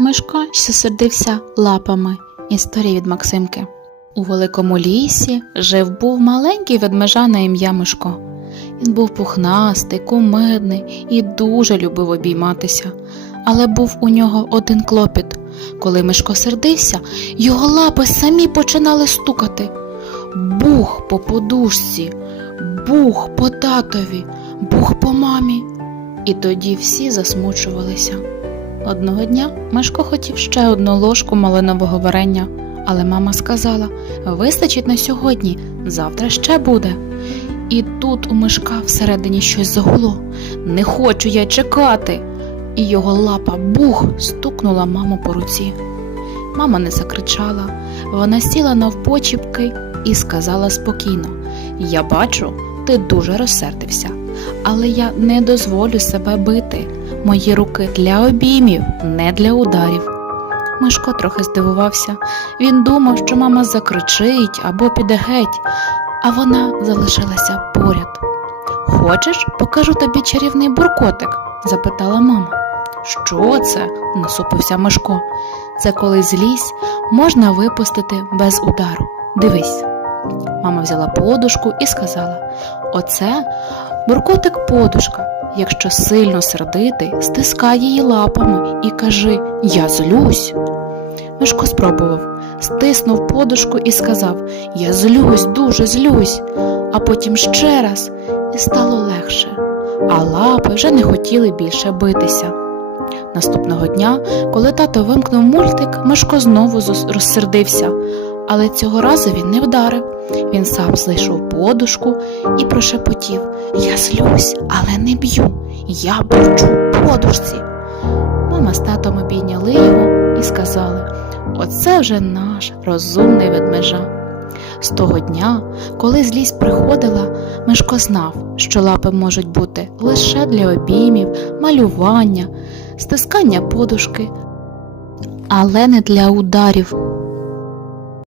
Мишко що сердився лапами. Історія від Максимки. У великому лісі жив був маленький ведмежа на ім'я Мишко. Він був пухнастий, кумедний і дуже любив обійматися. Але був у нього один клопіт. Коли Мишко сердився, його лапи самі починали стукати. Бух по подушці, бух по татові, бух по мамі. І тоді всі засмучувалися. Одного дня Мишко хотів ще одну ложку малинового варення, але мама сказала: вистачить на сьогодні, завтра ще буде. І тут у Мишка всередині щось загуло. Не хочу я чекати. І його лапа бух стукнула маму по руці. Мама не закричала, вона сіла навпочіпки і сказала спокійно: Я бачу, ти дуже розсердився, але я не дозволю себе бити. Мої руки для обіймів, не для ударів. Мишко трохи здивувався. Він думав, що мама закричить або піде геть, а вона залишилася поряд. Хочеш, покажу тобі чарівний буркотик? запитала мама. Що це? насупився Мишко. Це коли злізь можна випустити без удару. Дивись. Мама взяла подушку і сказала: Оце буркотик подушка. Якщо сильно сердитий, стискай її лапами і кажи Я злюсь. Мишко спробував, стиснув подушку і сказав Я злюсь, дуже злюсь, а потім ще раз і стало легше, а лапи вже не хотіли більше битися. Наступного дня, коли тато вимкнув мультик, Мишко знову розсердився, але цього разу він не вдарив. Він сам знайшов подушку і прошепотів Я злюсь, але не б'ю. Я бурчу подушці. Мама з татом обійняли його і сказали Оце вже наш розумний ведмежа. З того дня, коли злість приходила, Мишко знав, що лапи можуть бути лише для обіймів, малювання, стискання подушки, але не для ударів.